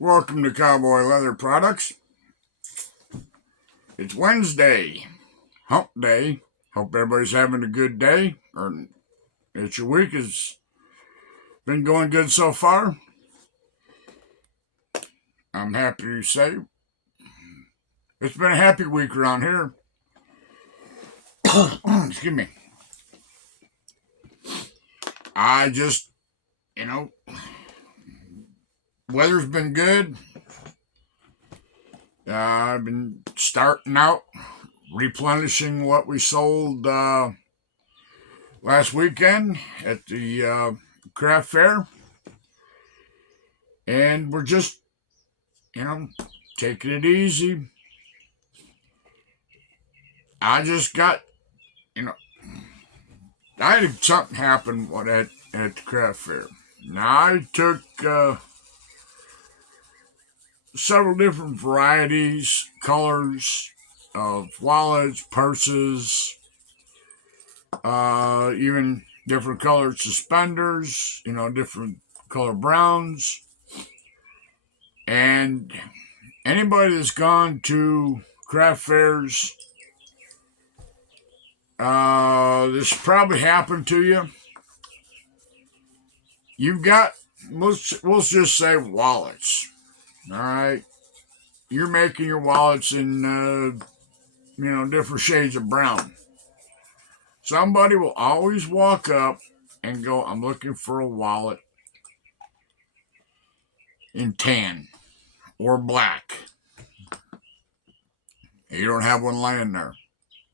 Welcome to Cowboy Leather Products. It's Wednesday, hump day. Hope everybody's having a good day, or that your week has been going good so far. I'm happy to say it's been a happy week around here. Excuse me. I just, you know, weather's been good. I've been starting out replenishing what we sold last weekend at the craft fair. And we're just, taking it easy. I just got, you know, I had something happen at the craft fair. Now, I took several different varieties, colors of wallets, purses, even different colored suspenders, different color browns. And anybody that's gone to craft fairs, this probably happened to you. You've got, we'll just say wallets. All right. You're making your wallets in, different shades of brown. Somebody will always walk up and go, I'm looking for a wallet in tan or black. You don't have one laying there.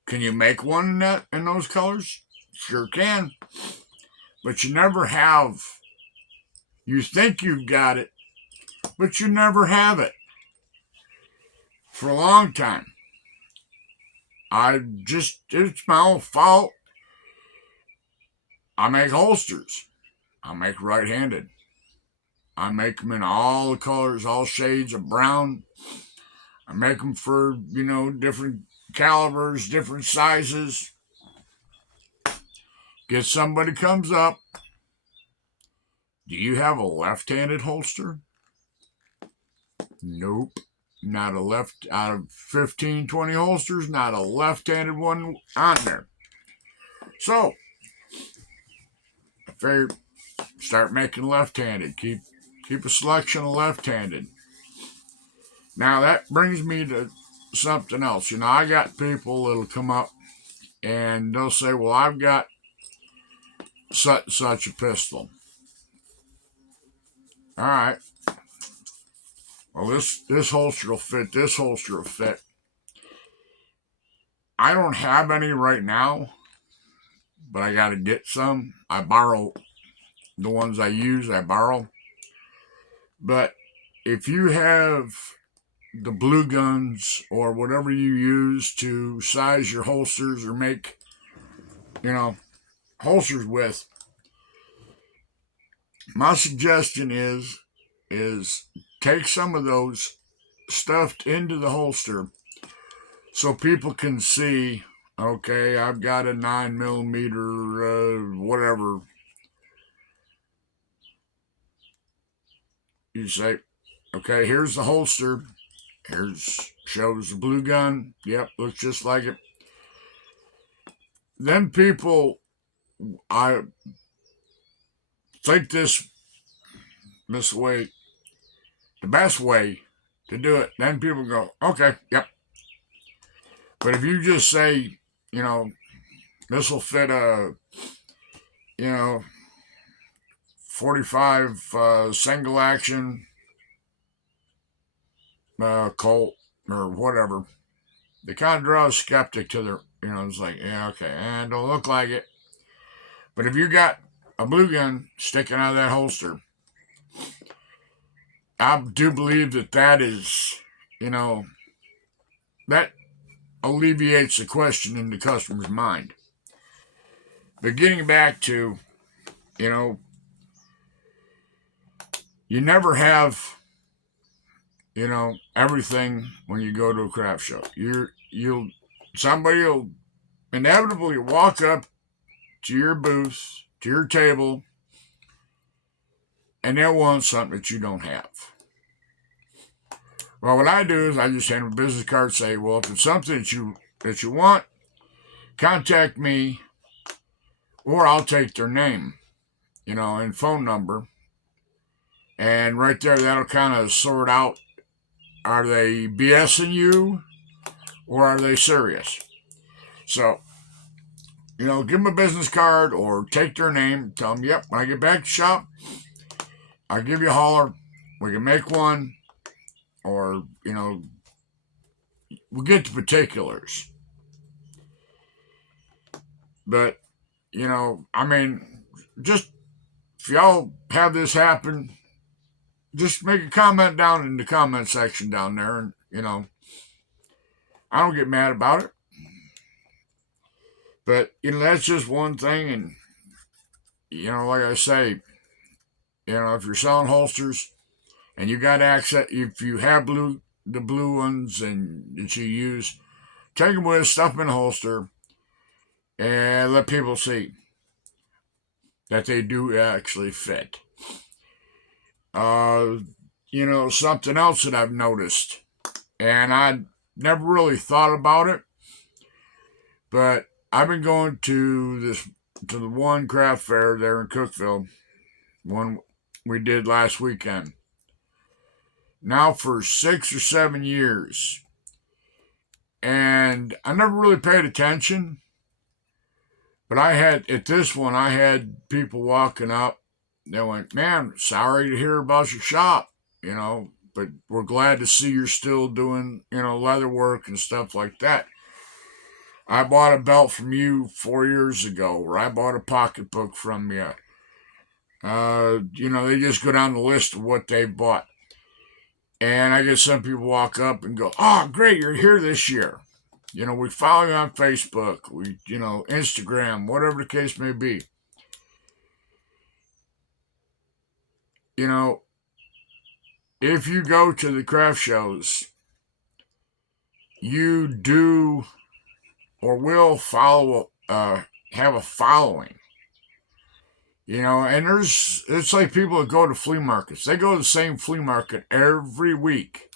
Can you make one in those colors? Sure can. But you never have. You think you've got it, but you never have it. For a long time. It's my own fault. I make holsters. I make right-handed. I make them in all the colors, all shades of brown. I make them for, different calibers, different sizes. Get somebody comes up. Do you have a left-handed holster? Nope. Not a left, out of 15, 20 holsters, not a left-handed one on there. So, I figured, start making left-handed. Keep a selection of left-handed. Now, that brings me to something else. I got people that'll come up and they'll say, well, I've got such a pistol. All right. Well, this holster will fit. This holster will fit. I don't have any right now, but I got to get some. I borrow the ones I use. I borrow. But if you have the blue guns or whatever you use to size your holsters or make, holsters with, my suggestion is take some of those stuffed into the holster so people can see, okay, I've got a 9mm, whatever. You say, okay, here's the holster. Shows the blue gun. Yep, looks just like it. Then people, I think this way, the best way to do it. Then people go, okay, yep. But if you just say, this will fit a, 45 single action Colt or whatever, they kind of draw a skeptic to their, it's like, yeah, okay, and don't look like it. But if you got a blue gun sticking out of that holster, I do believe that is, that alleviates the question in the customer's mind. But getting back to, you never have, everything when you go to a craft show. Somebody will inevitably walk up to your booth, to your table, and they'll want something that you don't have. Well, what I do is I just hand them a business card, say, well, if it's something that you want, contact me, or I'll take their name, and phone number. And right there, that'll kind of sort out, are they BSing you or are they serious? So, give them a business card or take their name. Tell them, yep, when I get back to the shop, I'll give you a holler. We can make one, or, we'll get the particulars. But, I mean, just if y'all have this happen, just make a comment down in the comment section down there. And, I don't get mad about it. But, that's just one thing. And, like I say, if you're selling holsters and you got access, if you have the blue ones and that you use, take them with, stuff them in a holster, and let people see that they do actually fit. Something else that I've noticed, and I never really thought about it, but I've been going to the one craft fair there in Cookeville, one we did last weekend, now for 6 or 7 years. And I never really paid attention, but at this one, I had people walking up. They went, man, sorry to hear about your shop, but we're glad to see you're still doing, leather work and stuff like that. I bought a belt from you 4 years ago, or I bought a pocketbook from you. They just go down the list of what they bought. And I get some people walk up and go, oh, great, you're here this year. We follow you on Facebook, Instagram, whatever the case may be. If you go to the craft shows, you do or will have a following. And it's like people that go to flea markets. They go to the same flea market every week.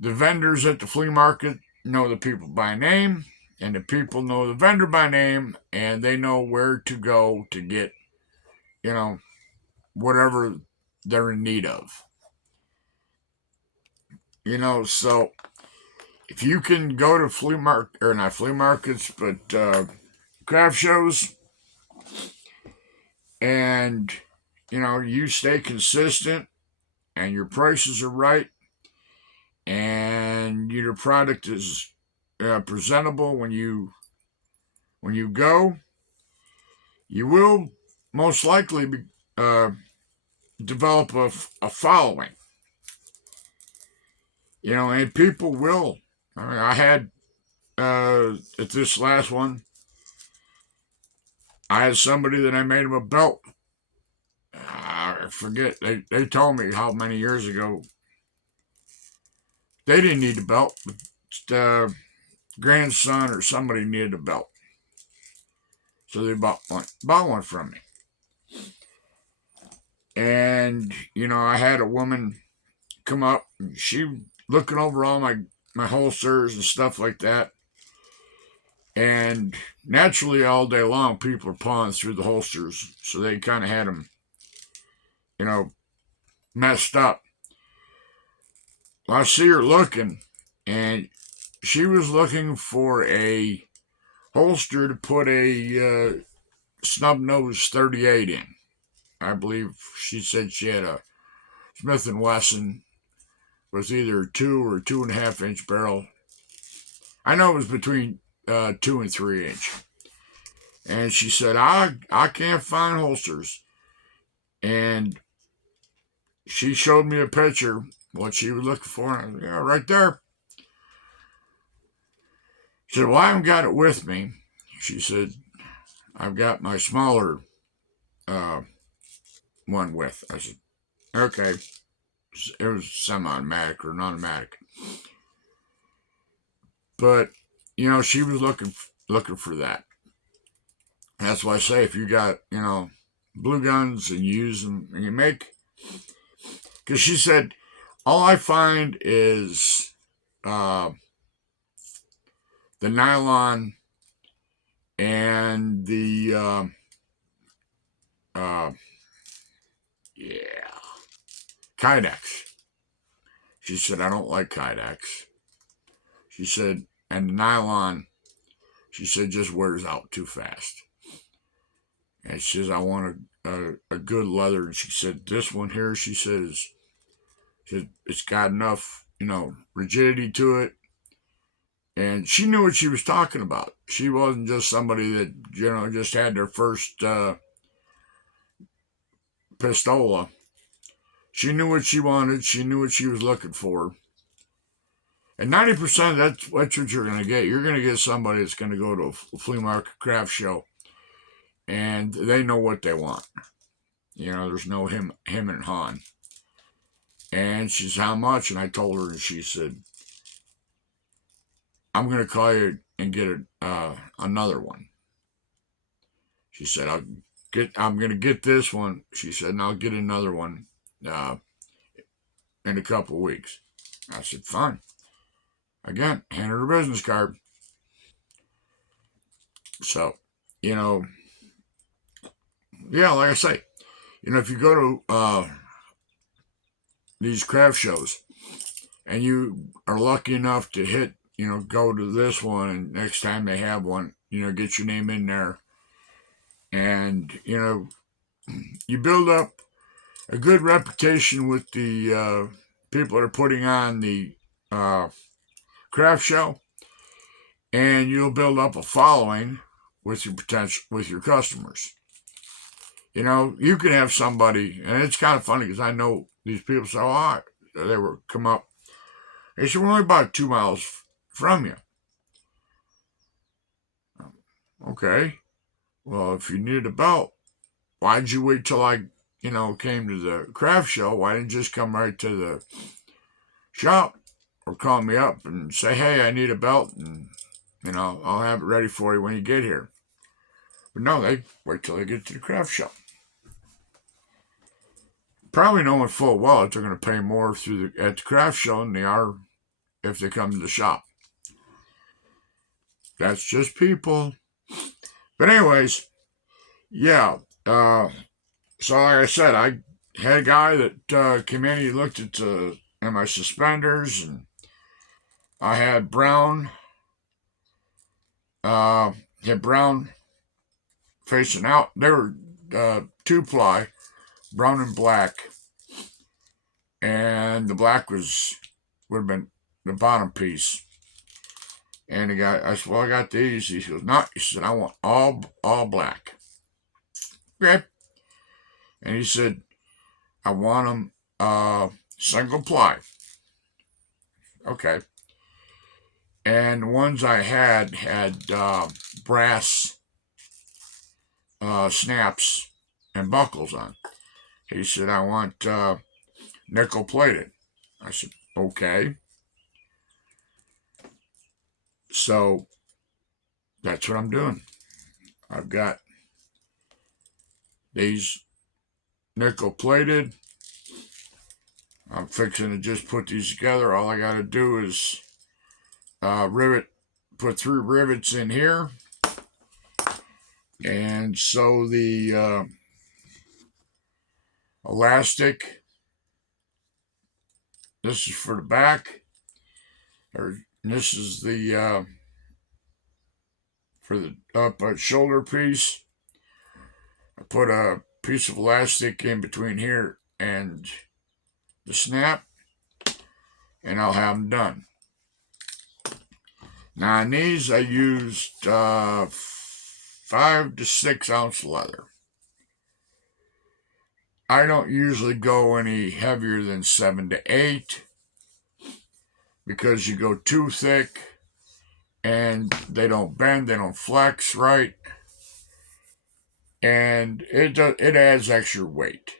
The vendors at the flea market know the people by name, and the people know the vendor by name, and they know where to go to get, whatever they're in need of. So if you can go to flea market, or not flea markets, but craft shows, and you stay consistent and your prices are right and your product is presentable when you go, you will most likely develop a following. And people will. I had at this last one, I had somebody that I made him a belt. I forget. They told me how many years ago. They didn't need a belt. But the grandson or somebody needed a belt. So they bought one from me. And, I had a woman come up and she looking over all my holsters and stuff like that. And naturally, all day long, people are pawing through the holsters. So they kind of had them, messed up. Well, I see her looking, and she was looking for a holster to put a snub nose 38 in. I believe she said she had a Smith & Wesson with either a 2 or 2.5 inch barrel. I know it was between 2 and 3 inch. And she said, I can't find holsters. And she showed me a picture, what she was looking for. And I, right there. She said, well, I haven't got it with me. She said, I've got my smaller one with. I said, okay. It was semi-automatic or non-automatic. But, she was looking for that. That's why I say if you got, blue guns and you use them and you make, because she said All I find is uh, the nylon and the uh, yeah, Kydex. She said, I don't like Kydex. She said, and the nylon, she said, just wears out too fast. And she says, I want a good leather. And she said, this one here, she says, it's got enough, rigidity to it. And she knew what she was talking about. She wasn't just somebody that, just had their first pistola. She knew what she wanted. She knew what she was looking for. And 90% that's what you're going to get. You're going to get somebody that's going to go to a flea market craft show, and they know what they want. There's no him and Han. And she said, how much? And I told her, and she said, I'm going to call you and get another one. She said, I'm going to get this one. She said, and I'll get another one in a couple of weeks. I said, fine. Again, hand her a business card. So, yeah, like I say, if you go to these craft shows and you are lucky enough to hit, go to this one, and next time they have one, get your name in there. And, you build up a good reputation with the people that are putting on the craft show, and you'll build up a following with your customers. You can have somebody, and it's kind of funny because I know these people say, oh, they were come up. They said, we're only about 2 miles from you. Okay. Well, if you needed a belt, why'd you wait till I, came to the craft show? Why didn't you just come right to the shop or call me up and say, hey, I need a belt, and, I'll have it ready for you when you get here. But no, they wait till they get to the craft show. Probably knowing full well that they're going to pay more at the craft show than they are if they come to the shop. That's just people. But anyways, yeah. So like I said, I had a guy that came in. He looked at my suspenders, and I had brown. Had brown facing out. They were 2-ply, brown and black, and the black would have been the bottom piece. And the guy, I said, well, I got these. He goes, no. He said, I want all black. Okay. And he said, I want them single ply. Okay. And the ones I had brass snaps and buckles on. He said, I want nickel plated. I said, okay. So that's what I'm doing. I've got these nickel plated. I'm fixing to just put these together. All I got to do is put 3 rivets in here, and sew the elastic. This is for the back, this is the for the up shoulder piece. I put a piece of elastic in between here and the snap, and I'll have them done. Now on these I used 5 to 6 ounce leather. I don't usually go any heavier than 7 to 8 because you go too thick and they don't bend, they don't flex right, and it adds extra weight.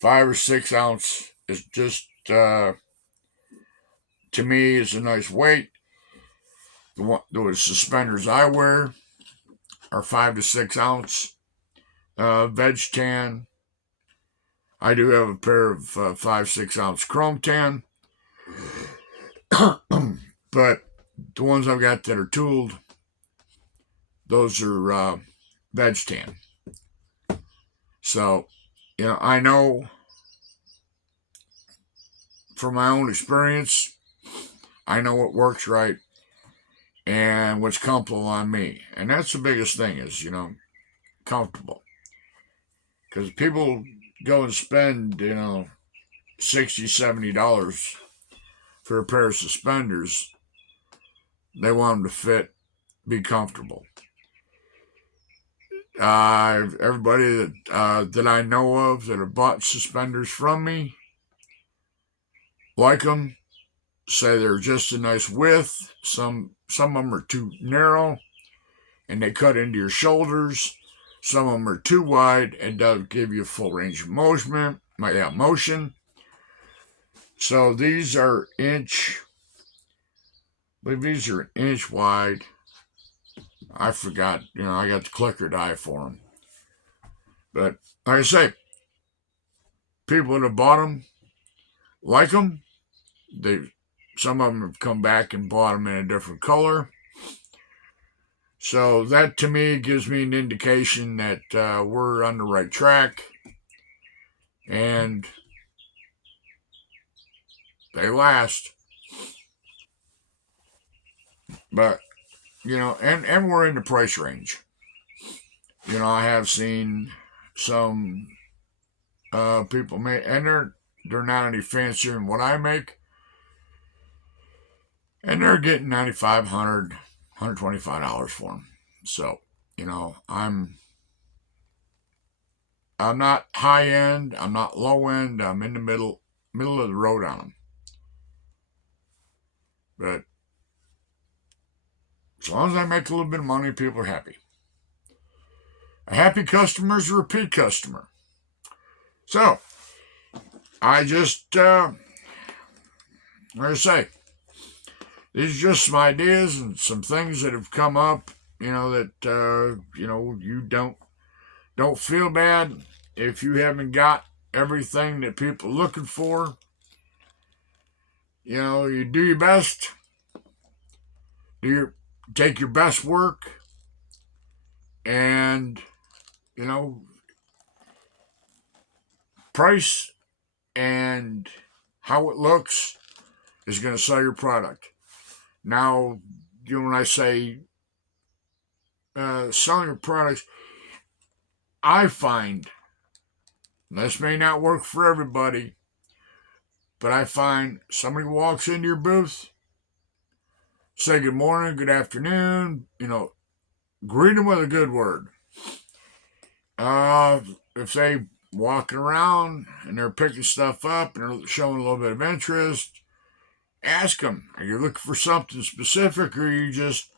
5 or 6 ounce is just to me is a nice weight. Those suspenders I wear are 5 to 6 ounce veg tan. I do have a pair of 5-6 ounce chrome tan, but the ones I've got that are tooled, those are veg tan. So, I know from my own experience, I know what works right and what's comfortable on me. And that's the biggest thing is, comfortable. Because people go and spend, $60, $70 for a pair of suspenders. They want them to fit, be comfortable. Everybody that I know of that have bought suspenders from me like them, say they're just a nice width. Some of them are too narrow and they cut into your shoulders. Some of them are too wide and don't give you full range of motion. So these are I believe these are an inch wide. I forgot, I got the clicker die for them. But like I say, people that have bought them like them. Some of them have come back and bought them in a different color. So that to me gives me an indication that we're on the right track. And they last. But, and we're in the price range. I have seen some people make, and they're not any fancier than what I make. And they're getting $95, $100, $125 for them. So, I'm not high end, I'm not low end, I'm in the middle of the road on them. But as long as I make a little bit of money, people are happy. A happy customer is a repeat customer. So, I just, like I say, these are just some ideas and some things that have come up, that, you don't feel bad if you haven't got everything that people are looking for. You do your best. Take your best work. And, price and how it looks is going to sell your product. Now, when I say selling your products, I find, this may not work for everybody, but I find somebody walks into your booth, say good morning, good afternoon, greet them with a good word. If they walking around and they're picking stuff up and they're showing a little bit of interest, ask them, are you looking for something specific or are you just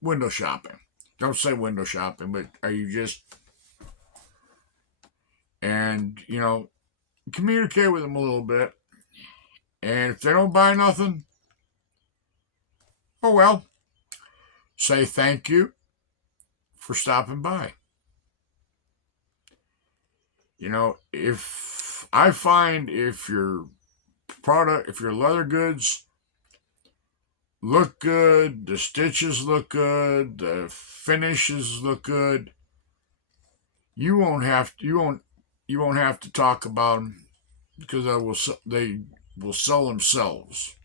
window shopping? Don't say window shopping, but are you just... And, communicate with them a little bit. And if they don't buy nothing, oh well, say thank you for stopping by. If I find if your leather goods look good, the stitches look good, the finishes look good, you won't have to talk about them because they will sell themselves.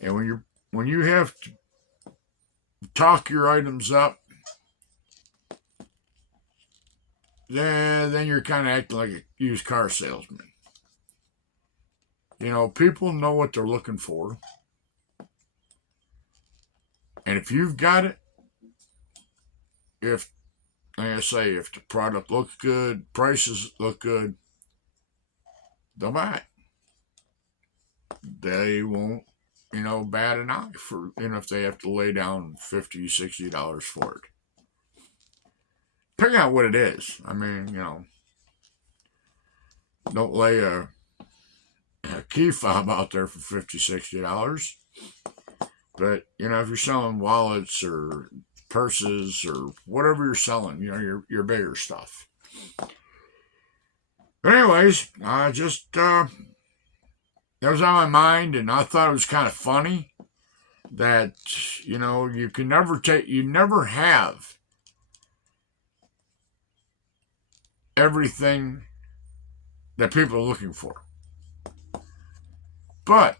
And when you have to talk your items up, then you're kind of acting like a used car salesman. People know what they're looking for. And if you've got it, like I say, if the product looks good, prices look good, they'll buy it. They won't, bat an eye for, if they have to lay down $50, $60 for it. Depending on what it is. I mean, don't lay a key fob out there for $50, $60. But, if you're selling wallets or purses or whatever you're selling, your bigger stuff. But anyways, I just that was on my mind, and I thought it was kind of funny that you never have everything that people are looking for. But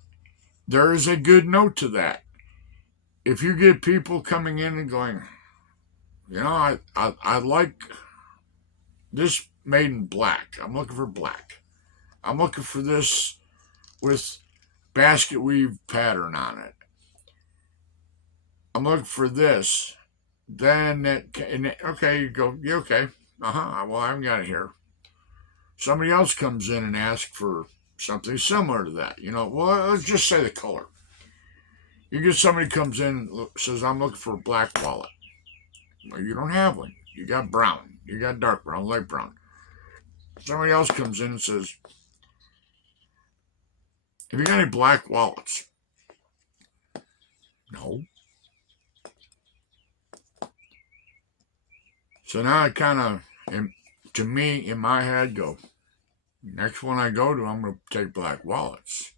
there is a good note to that. If you get people coming in and going, I like this made in black. I'm looking for black. I'm looking for this with basket weave pattern on it. I'm looking for this. Then okay, you go, yeah, okay. Well, I haven't got it here. Somebody else comes in and asks for something similar to that. Well, let's just say the color. You get somebody comes in and says, I'm looking for a black wallet. Well, you don't have one. You got brown. You got dark brown, light brown. Somebody else comes in and says, have you got any black wallets? No. So now I kind of, to me, in my head, go, next one I go to, I'm going to take black wallets.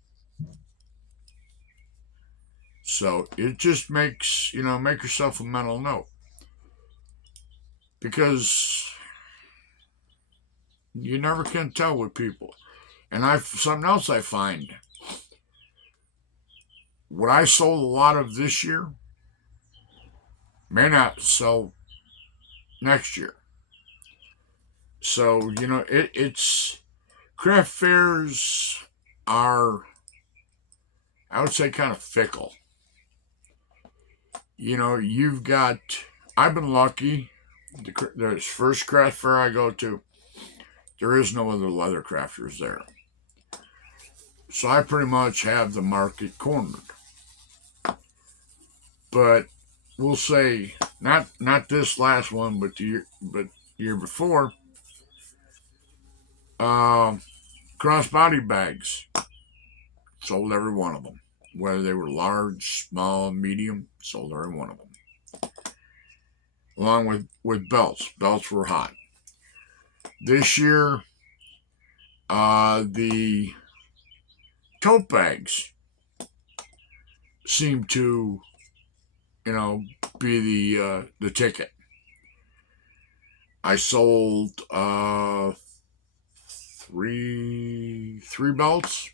So it just makes, make yourself a mental note. Because you never can tell with people. And something else I find, what I sold a lot of this year may not sell next year. So, it's craft fairs are, I would say, kind of fickle. I've been lucky. The first craft fair I go to, there is no other leather crafters there. So I pretty much have the market cornered. But we'll say not this last one, but the year before, crossbody bags, sold every one of them. Whether they were large, small, medium, sold every one of them. Along with belts. Belts were hot. This year, the tote bags seem to, be the ticket. I sold three belts,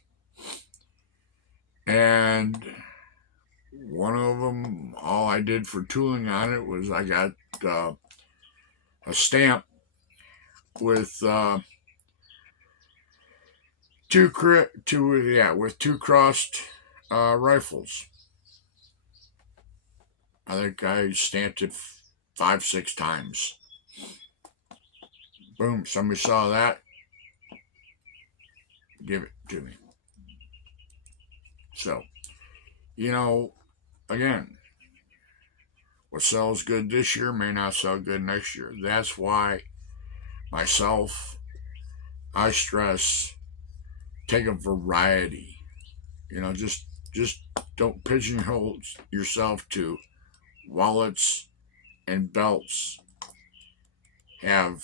and one of them, all I did for tooling on it was I got a stamp with two crossed rifles. I think I stamped it 5-6 times. Boom! Somebody saw that. Give it to me. So, again, what sells good this year may not sell good next year. That's why I stress, take a variety. Just don't pigeonhole yourself to wallets and belts. Have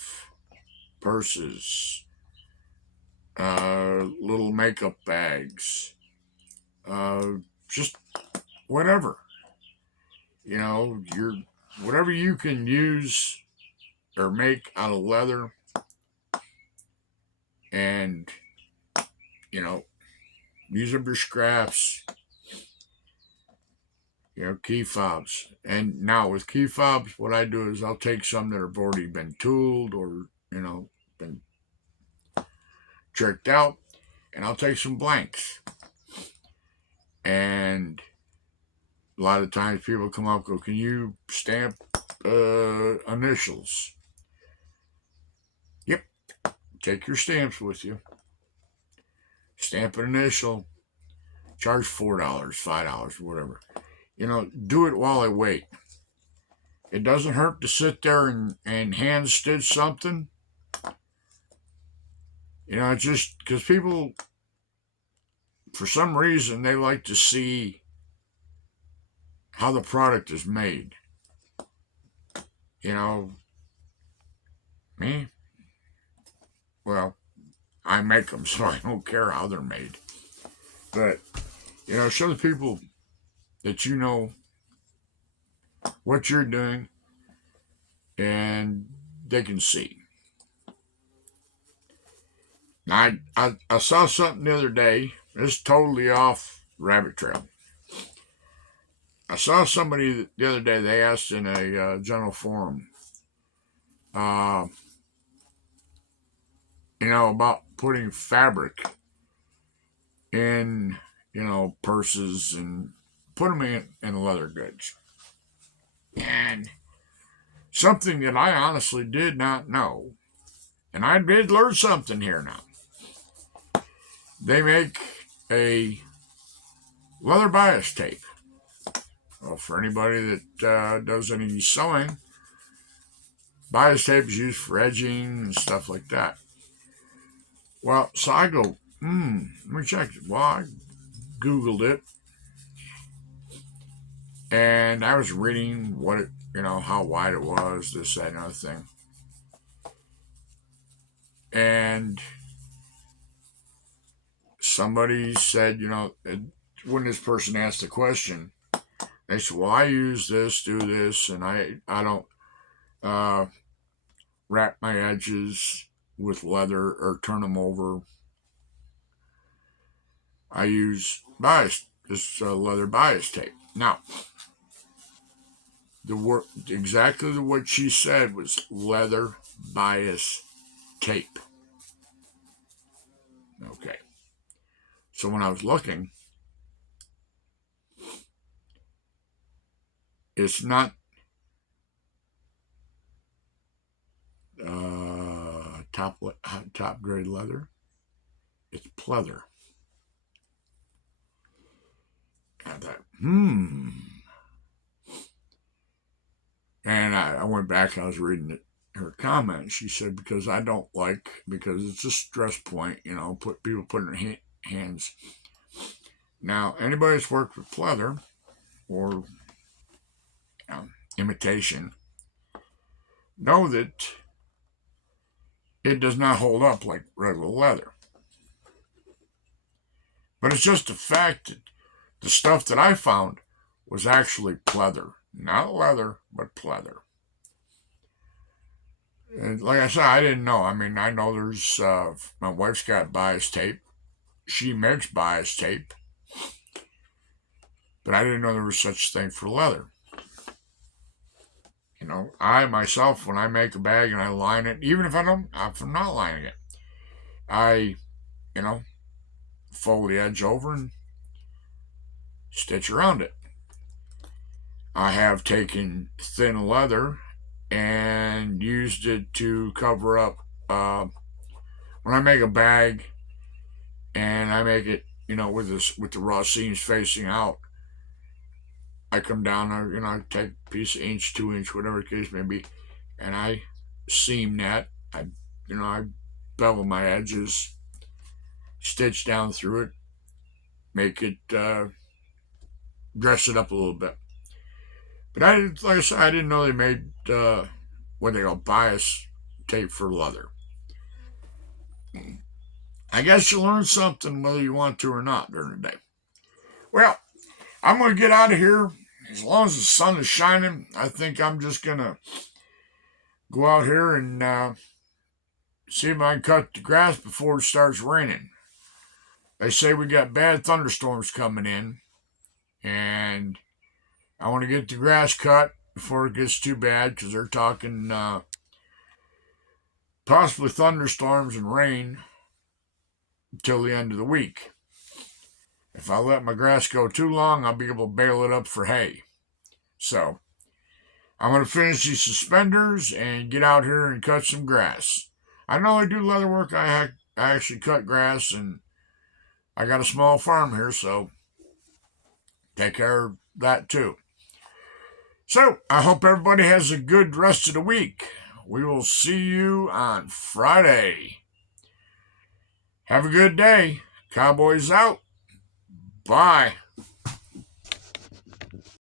purses, little makeup bags, just whatever. Whatever you can use or make out of leather, and use up your scraps. Key fobs. And now with key fobs, what I do is I'll take some that have already been tooled or been tricked out, and I'll take some blanks. And a lot of times people come up and go, can you stamp initials? Yep. Take your stamps with you. Stamp an initial. Charge $4, $5, whatever. Do it while I wait. It doesn't hurt to sit there and hand stitch something. It's just because people, for some reason, they like to see how the product is made. Me, Well, I make them, so I don't care how they're made. But, show the people that you know what you're doing and they can see. Now, I saw something the other day. It's totally off rabbit trail. I saw somebody the other day, they asked in a general forum, uh, about putting fabric in, purses and put them in leather goods. And something that I honestly did not know, and I did learn something here now. They make a leather bias tape. Well, for anybody that does any sewing, bias tape is used for edging and stuff like that. Well, so I go, let me check it. Well, I Googled it, and I was reading what it, how wide it was, this, that, and other thing. And somebody said, when this person asked the question, they said, well, I use this, do this, and I don't wrap my edges with leather or turn them over. I use this leather bias tape. Now, exactly what she said was leather bias tape. Okay. So when I was looking, it's not top grade leather. It's pleather. And I thought, And I went back and I was reading her comment. She said, because it's a stress point, people putting their hands. Now, anybody that's worked with pleather or imitation know that it does not hold up like regular leather. But it's just the fact that the stuff that I found was actually pleather. Not leather, but pleather. And like I said, I didn't know. I mean, I know there's, my wife's got bias tape. She makes bias tape. But I didn't know there was such a thing for leather. I myself, when I make a bag and I line it, even if I'm not lining it, I, fold the edge over and stitch around it. I have taken thin leather and used it to cover up, when I make a bag and I make it, with the raw seams facing out, I come down, I take a piece of 1-inch, 2-inch, whatever the case may be, and I seam that. I bevel my edges, stitch down through it, make it, dress it up a little bit. But like I said, I didn't know they made what they call bias tape for leather. I guess you learn something whether you want to or not during the day. Well, I'm going to get out of here. As long as the sun is shining, I think I'm just going to go out here and see if I can cut the grass before it starts raining. They say we got bad thunderstorms coming in, and I want to get the grass cut before it gets too bad, because they're talking possibly thunderstorms and rain until the end of the week. If I let my grass go too long, I'll be able to bale it up for hay. So, I'm going to finish these suspenders and get out here and cut some grass. I not only do leather work, I actually cut grass, and I got a small farm here, so take care of that too. So, I hope everybody has a good rest of the week. We will see you on Friday. Have a good day. Cowboys out. Bye.